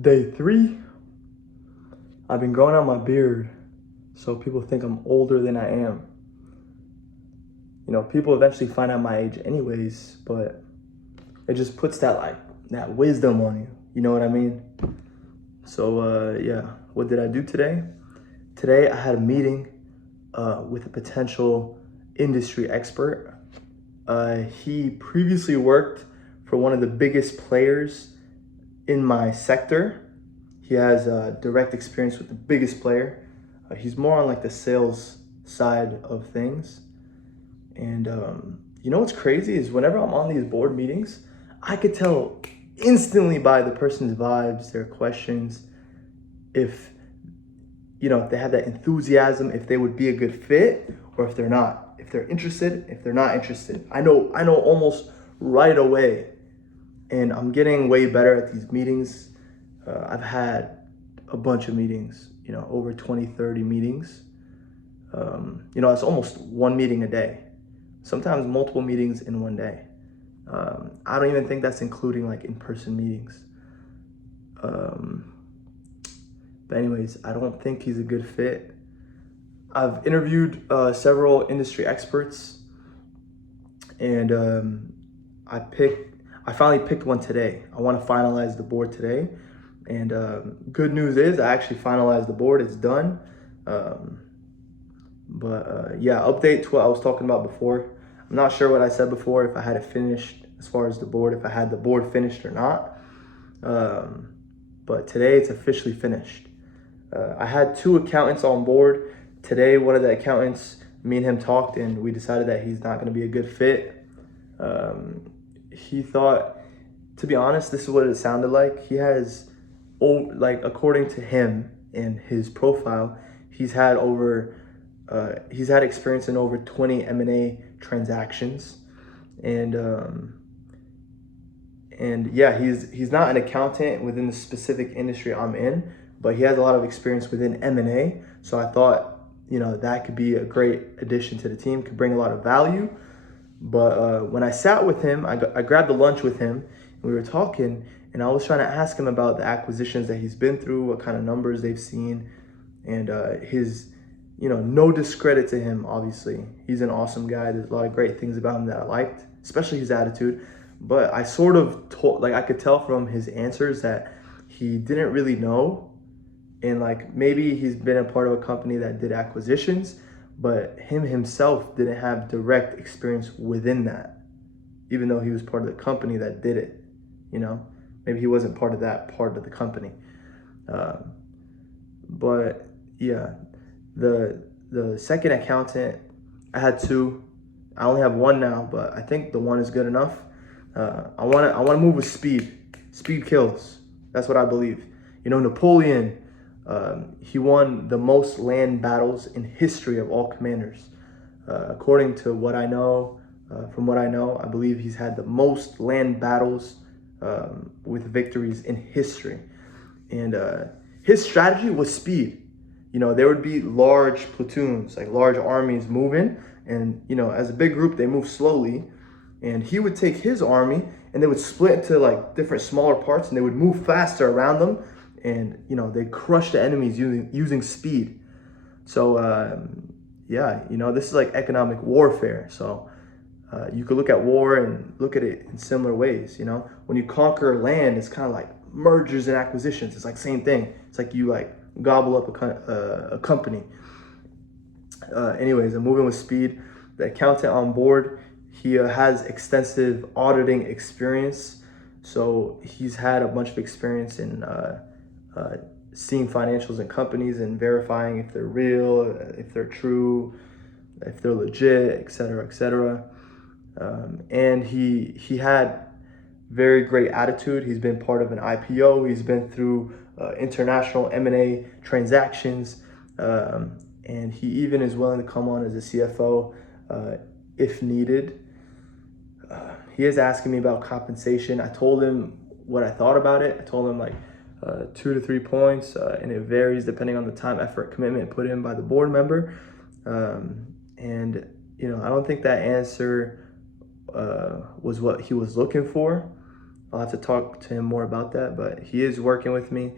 Day 3, I've been growing out my beard so people think I'm older than I am. People eventually find out my age anyways, but it just puts that wisdom on you. You know what I mean? So yeah, what did I do today? Today I had a meeting with a potential industry expert. He previously worked for one of the biggest players in my sector. He has direct experience with the biggest player. He's more on like the sales side of things. And what's crazy is whenever I'm on these board meetings, I could tell instantly by the person's vibes, their questions, if if they have that enthusiasm, if they would be a good fit, or if they're not. If they're interested, if they're not interested. I know almost right away. And I'm getting way better at these meetings. I've had a bunch of meetings, over 20, 30 meetings. It's almost one meeting a day. Sometimes multiple meetings in one day. I don't even think that's including like in-person meetings. But anyways, I don't think he's a good fit. I've interviewed several industry experts, and I finally picked one today. I want to finalize the board today. And good news is I actually finalized the board. It's done. Yeah, update to what I was talking about before. I'm not sure what I said before, if I had it finished as far as the board, if I had the board finished or not. But today it's officially finished. I had 2 accountants on board. Today, one of the accountants, me and him talked, and we decided that he's not going to be a good fit. He thought, to be honest, this is what it sounded like. He has, according to him and his profile, he's had experience in over 20 M&A transactions, and yeah, he's not an accountant within the specific industry I'm in, but he has a lot of experience within M&A. So I thought, that could be a great addition to the team, could bring a lot of value. But when I sat with him, I grabbed a lunch with him, and we were talking, and I was trying to ask him about the acquisitions that he's been through, what kind of numbers they've seen, and his, no discredit to him, obviously. He's an awesome guy. There's a lot of great things about him that I liked, especially his attitude. But I sort of I could tell from his answers that he didn't really know. And maybe he's been a part of a company that did acquisitions, but himself didn't have direct experience within that, even though he was part of the company that did it. Maybe he wasn't part of that part of the company. But yeah, the second accountant, I had 2. I only have 1 now, but I think the 1 is good enough. I want to move with speed. Speed kills. That's what I believe. Napoleon, he won the most land battles in history of all commanders. According to what I know, I believe he's had the most land battles with victories in history. And his strategy was speed. There would be large platoons, like large armies moving, and as a big group, they move slowly. And he would take his army, and they would split into different smaller parts, and they would move faster around them, and they crush the enemies using speed. So yeah, this is like economic warfare. So you could look at war and look at it in similar ways. When you conquer land, it's kind of like mergers and acquisitions. It's like same thing. It's like you gobble up a company. Anyways, I'm moving with speed. The accountant on board, he has extensive auditing experience. So he's had a bunch of experience in seeing financials in companies and verifying if they're real, if they're true, if they're legit, et cetera, et cetera. And he had very great attitude. He's been part of an IPO. He's been through international M&A transactions. And he even is willing to come on as a CFO if needed. He is asking me about compensation. I told him what I thought about it. I told him 2 to 3 points, and it varies depending on the time, effort, commitment put in by the board member. And I don't think that answer was what he was looking for. I'll have to talk to him more about that, but he is working with me.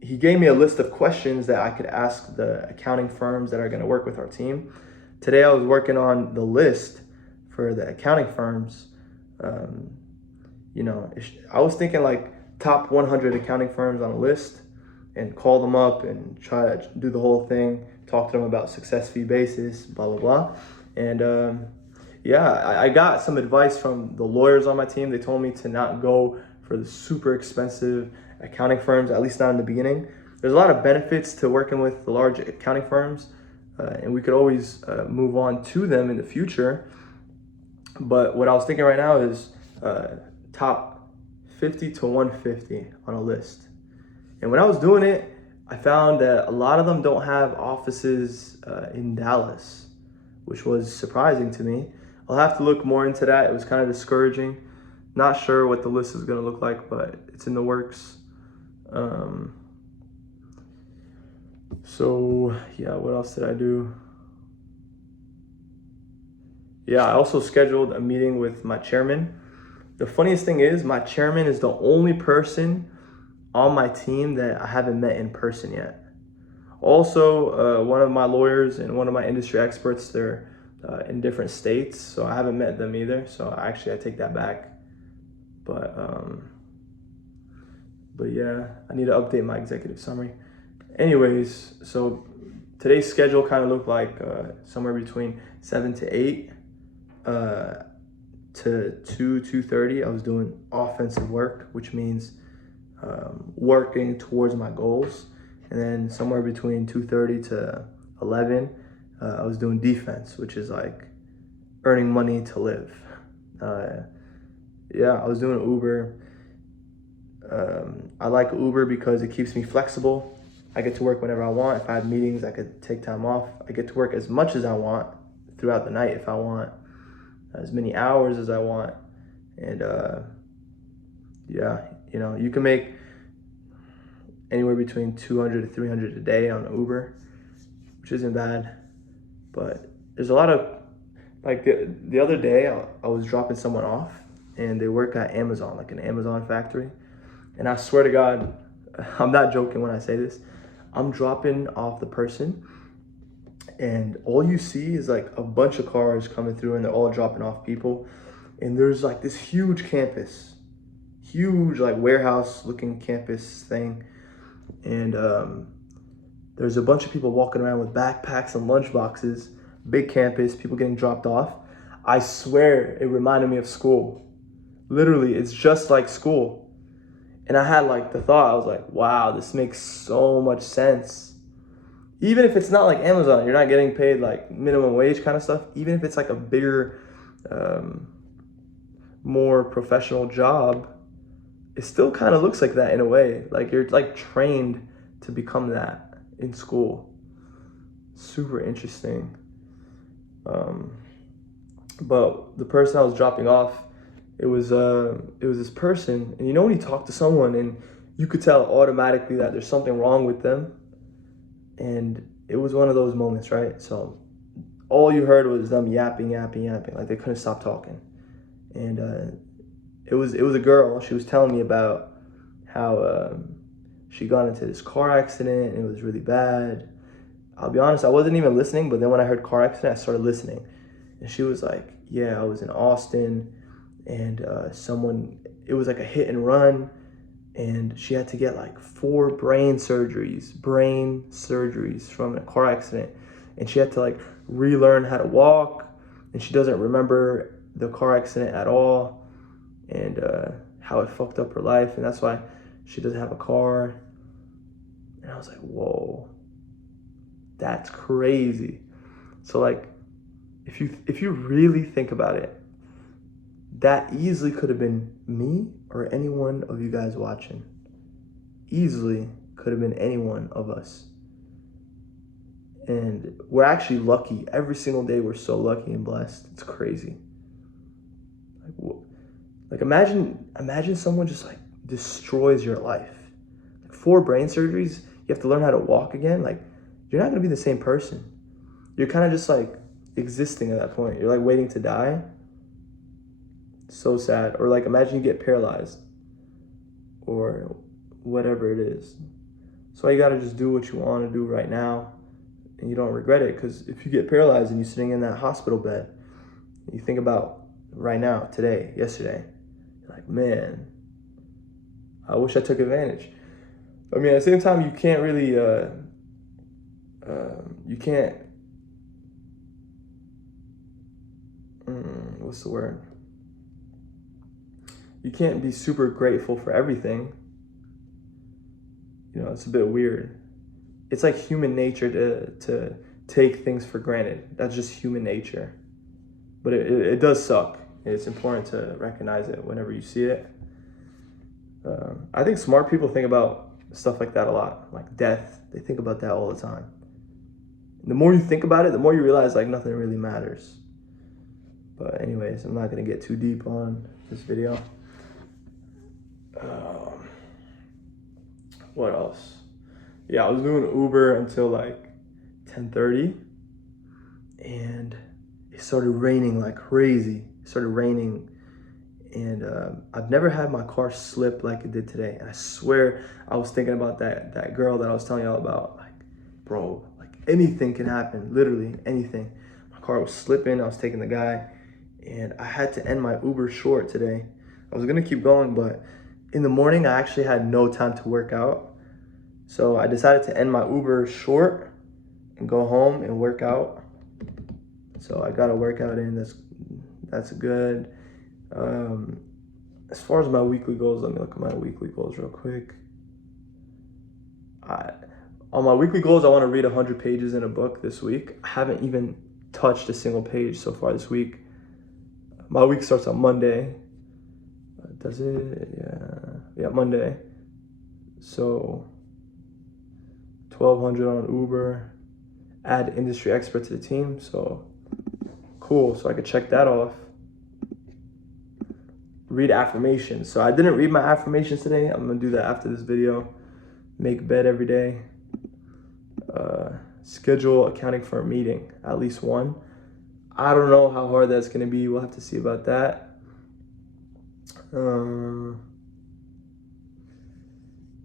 He gave me a list of questions that I could ask the accounting firms that are going to work with our team. Today I was working on the list for the accounting firms. I was thinking like top 100 accounting firms on a list and call them up and try to do the whole thing, talk to them about success fee basis, blah, blah, blah. And I got some advice from the lawyers on my team. They told me to not go for the super expensive accounting firms, at least not in the beginning. There's a lot of benefits to working with the large accounting firms, and we could always move on to them in the future. But what I was thinking right now is top 50 to 150 on a list. And when I was doing it, I found that a lot of them don't have offices in Dallas, which was surprising to me. I'll have to look more into that. It was kind of discouraging. Not sure what the list is going to look like, but it's in the works. What else did I do? I also scheduled a meeting with my chairman. The funniest thing is my chairman is the only person on my team that I haven't met in person yet. Also, one of my lawyers and one of my industry experts, they're in different states, so I haven't met them either. So I take that back. But yeah, I need to update my executive summary. Anyways, so today's schedule kind of looked like somewhere between 7 to 8 to 2:30. I was doing offensive work, which means working towards my goals. And then somewhere between 2:30 to 11, I was doing defense, which is like earning money to live. I was doing Uber. I like Uber because it keeps me flexible. I get to work whenever I want. If I have meetings, I could take time off. I get to work as much as I want throughout the night if I want, as many hours as I want. And you can make anywhere between 200 to 300 a day on Uber, which isn't bad. But there's a lot of, like the other day I was dropping someone off and they work at Amazon, like an Amazon factory. And I swear to God, I'm not joking when I say this. I'm dropping off the person and all you see is like a bunch of cars coming through and they're all dropping off people. And there's like this huge campus, huge like warehouse looking campus thing. And there's a bunch of people walking around with backpacks and lunch boxes, big campus, people getting dropped off. I swear it reminded me of school. Literally, it's just like school. And I had like the thought, I was like, wow, this makes so much sense. Even if it's not like Amazon, you're not getting paid like minimum wage kind of stuff. Even if it's like a bigger, more professional job, it still kind of looks like that in a way. Like you're like trained to become that in school. Super interesting. But the person I was dropping off, it was this person, and when you talk to someone and you could tell automatically that there's something wrong with them, and it was one of those moments, right? So all you heard was them yapping, like they couldn't stop talking. And it was a girl. She was telling me about how she got into this car accident and it was really bad. I'll be honest, I wasn't even listening, but then when I heard car accident, I started listening. And she was like, yeah, I was in Austin and it was like a hit and run, and she had to get like 4 brain surgeries from a car accident. And she had to like relearn how to walk, and she doesn't remember the car accident at all, and how it fucked up her life, and that's why she doesn't have a car. And I was like, whoa, that's crazy. So like, if you really think about it, that easily could have been me or any one of you guys watching. Easily could have been any one of us. And we're actually lucky. Every single day we're so lucky and blessed. It's crazy. Like imagine someone just like destroys your life. Like 4 brain surgeries, you have to learn how to walk again. Like you're not gonna be the same person. You're kind of just like existing at that point. You're like waiting to die. So sad. Or like imagine you get paralyzed or whatever it is. So you gotta just do what you want to do right now, and you don't regret it. Because if you get paralyzed and you're sitting in that hospital bed, you think about right now, today, yesterday, you're like, man, I wish I took advantage. I mean, at the same time, you can't really, you can't, what's the word? You can't be super grateful for everything. You know, it's a bit weird. It's like human nature to take things for granted. That's just human nature. But it does suck. It's important to recognize it whenever you see it. I think smart people think about stuff like that a lot, like death. They think about that all the time. And the more you think about it, the more you realize like nothing really matters. But anyways, I'm not gonna get too deep on this video. What else? Yeah, I was doing Uber until like 10:30, and it started raining like crazy. It started raining, and I've never had my car slip like it did today. And I swear I was thinking about that girl that I was telling y'all about. Like, bro, like anything can happen, literally anything. My car was slipping. I was taking the guy, and I had to end my Uber short today. I was gonna keep going, but in the morning I actually had no time to work out. So I decided to end my Uber short and go home and work out. So I got a workout in. That's good. As far as my weekly goals, let me look at my weekly goals real quick. On my weekly goals, I want to read 100 pages in a book this week. I haven't even touched a single page so far this week. My week starts on Monday. Does it? Yeah, Monday. So 1,200 on Uber. Add industry expert to the team. So cool. So I could check that off. Read affirmations. So I didn't read my affirmations today. I'm gonna do that after this video. Make bed every day. Schedule accounting for a meeting, at least one. I don't know how hard that's gonna be. We'll have to see about that.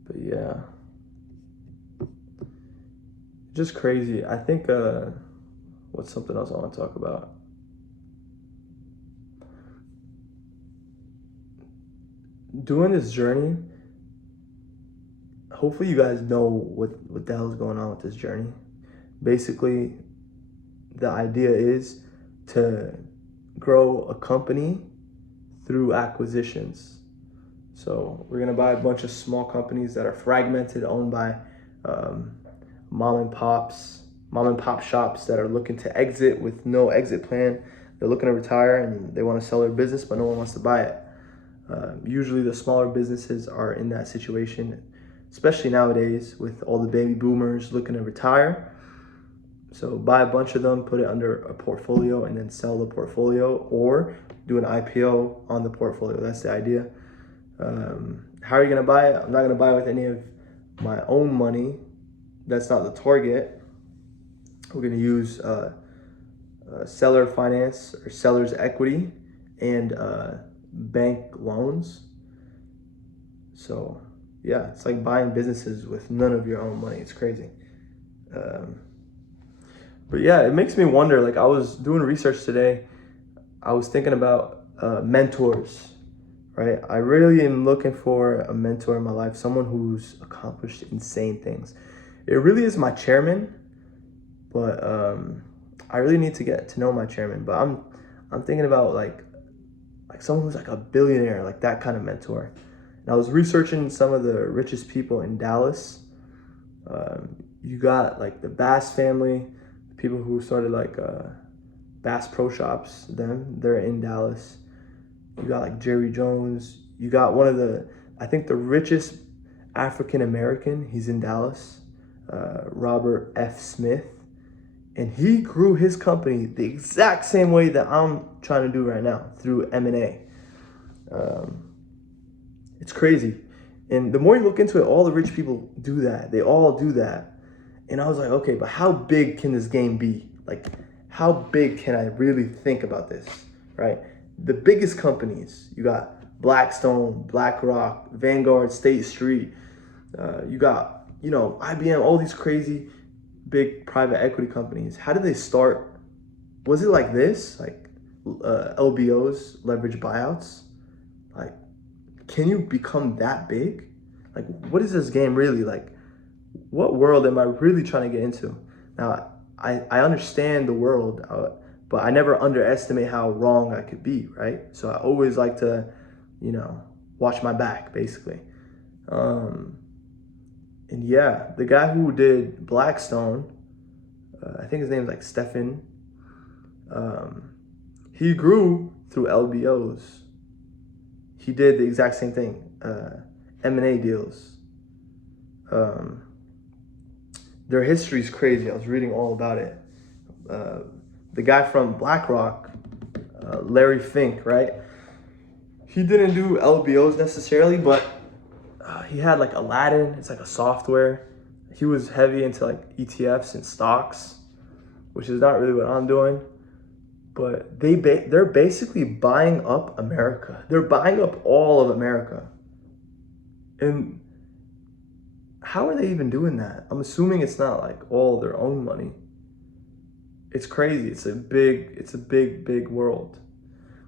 But yeah, just crazy. I think what's something else I want to talk about? Doing this journey, hopefully you guys know what the hell is going on with this journey. Basically, the idea is to grow a company through acquisitions. So we're gonna buy a bunch of small companies that are fragmented, owned by mom and pop shops that are looking to exit with no exit plan. They're looking to retire and they want to sell their business, but no one wants to buy it. Usually the smaller businesses are in that situation, especially nowadays with all the baby boomers looking to retire. So buy a bunch of them, put it under a portfolio, and then sell the portfolio or do an IPO on the portfolio. That's the idea. How are you gonna buy it? I'm not gonna buy it with any of my own money. That's not the target. We're gonna use seller finance or seller's equity and bank loans. So yeah, it's like buying businesses with none of your own money. It's crazy. But yeah, it makes me wonder, like I was doing research today, I was thinking about mentors, right? I really am looking for a mentor in my life, someone who's accomplished insane things. It really is my chairman, but I really need to get to know my chairman. But I'm thinking about like someone who's like a billionaire, like that kind of mentor. And I was researching some of the richest people in Dallas. You got like the Bass family, people who started like Bass Pro Shops, they're in Dallas. You got like Jerry Jones. You got one of I think the richest African American, he's in Dallas, Robert F. Smith. And he grew his company the exact same way that I'm trying to do right now, through M&A. It's crazy. And the more you look into it, all the rich people do that. They all do that. And I was like, okay, but how big can this game be? Like, how big can I really think about this, right? the biggest companies. You got Blackstone, BlackRock, Vanguard, State Street. You got, IBM, all these crazy big private equity companies. How did they start? Was it like this? Like LBOs, leverage buyouts? Like, can you become that big? Like, what is this game really? Like, what world am I really trying to get into? Now, I understand the world, but I never underestimate how wrong I could be, right? So I always like to, watch my back, basically. And yeah, the guy who did Blackstone, I think his name is like Stefan, he grew through LBOs. He did the exact same thing, M&A deals. Their history is crazy. I was reading all about it. The guy from BlackRock, Larry Fink, right? He didn't do LBOs necessarily, but he had like Aladdin. It's like a software. He was heavy into like ETFs and stocks, which is not really what I'm doing. But they're basically buying up America. They're buying up all of America. And how are they even doing that? I'm assuming it's not like all their own money. It's crazy. It's a big world.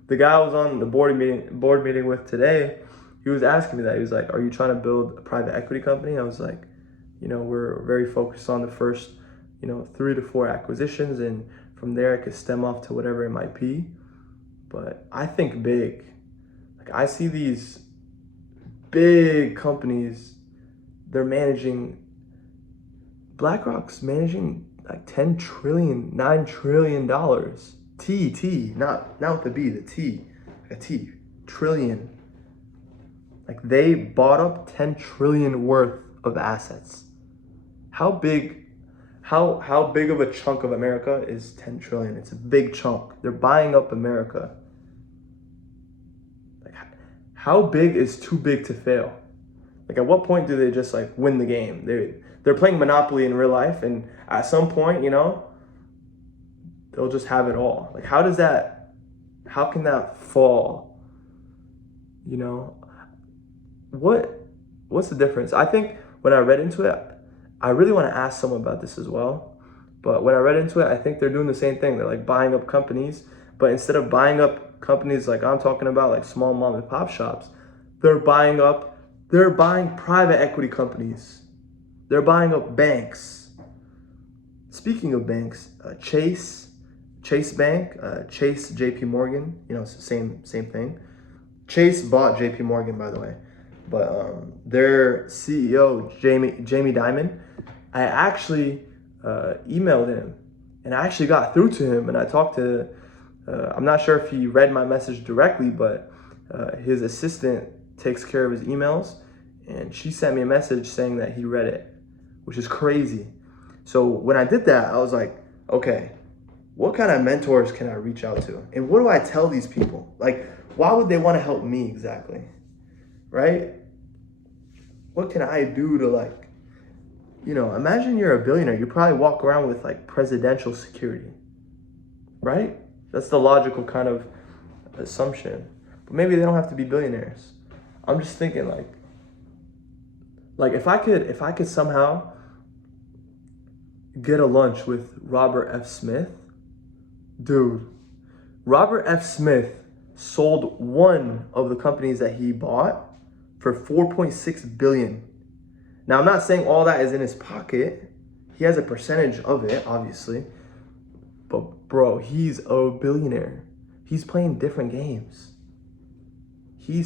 The guy I was on the board meeting with today, he was asking me that. He was like, "Are you trying to build a private equity company?" I was like, we're very focused on the first, 3 to 4 acquisitions, and from there it could stem off to whatever it might be. But I think big. Like, I see these big companies, they're managing, BlackRock's managing like 10 trillion, $9 trillion. Not with the B, the T, like a T, trillion. Like, they bought up 10 trillion worth of assets. How big of a chunk of America is 10 trillion? It's a big chunk. They're buying up America. Like, how big is too big to fail? Like, at what point do they just like win the game? They're playing Monopoly in real life, and at some point, they'll just have it all. Like, how can that fall? What's the difference? I think when I read into it, I really want to ask someone about this as well. But when I read into it, I think they're doing the same thing. They're like buying up companies, but instead of buying up companies like I'm talking about, like small mom and pop shops, they're buying private equity companies. They're buying up banks. Speaking of banks, Chase Bank, Chase JP Morgan, it's the same thing. Chase bought JP Morgan, by the way. But their CEO, Jamie Dimon, I actually emailed him, and I actually got through to him, and I talked to, I'm not sure if he read my message directly, but his assistant takes care of his emails, and she sent me a message saying that he read it, which is crazy. So when I did that, I was like, okay, what kind of mentors can I reach out to? And what do I tell these people? Like, why would they want to help me exactly? Right? What can I do to, like, imagine you're a billionaire. You probably walk around with like presidential security, right? That's the logical kind of assumption. But maybe they don't have to be billionaires. I'm just thinking like if I could somehow get a lunch with Robert F. Smith, dude, Robert F. Smith sold one of the companies that he bought for $4.6 billion. Now, I'm not saying all that is in his pocket. He has a percentage of it, obviously. But bro, he's a billionaire. He's playing different games. They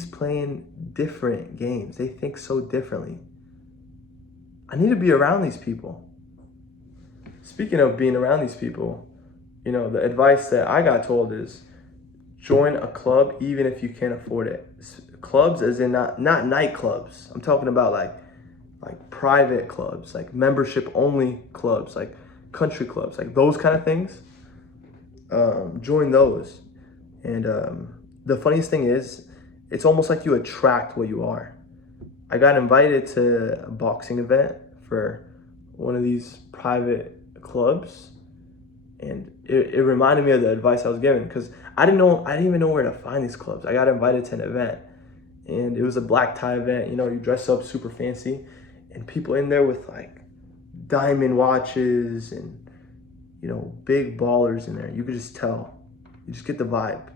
think so differently. I need to be around these people. Speaking of being around these people, the advice that I got told is join a club even if you can't afford it. Clubs as in not nightclubs. I'm talking about like private clubs, like membership only clubs, like country clubs, like those kind of things. Join those. And the funniest thing is, it's almost like you attract what you are. I got invited to a boxing event for one of these private clubs, And it reminded me of the advice I was given, because I didn't even know where to find these clubs. I got invited to an event, and it was a black tie event. You know, you dress up super fancy, and people in there with like diamond watches and, you know, big ballers in there. You could just tell. You just get the vibe.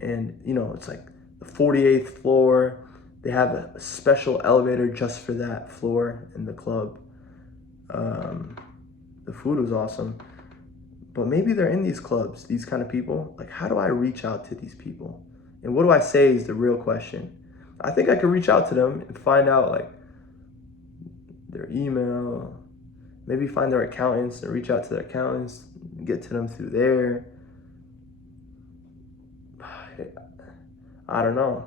And, you know, it's like the 48th floor. They have a special elevator just for that floor in the club. The food was awesome. But maybe they're in these clubs, these kind of people. Like, how do I reach out to these people? And what do I say is the real question. I think I could reach out to them and find out, like, their email, maybe find their accountants and reach out to their accountants, and get to them through there. I don't know.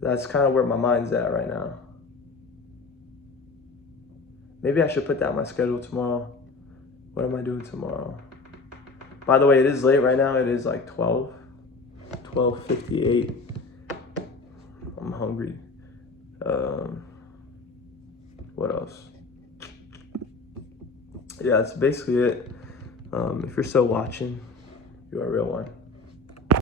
That's kind of where my mind's at right now. Maybe I should put that on my schedule tomorrow. What am I doing tomorrow? By the way, it is late right now. It is like 12:58. I'm hungry. What else? Yeah, that's basically it. If you're still watching, you're a real one.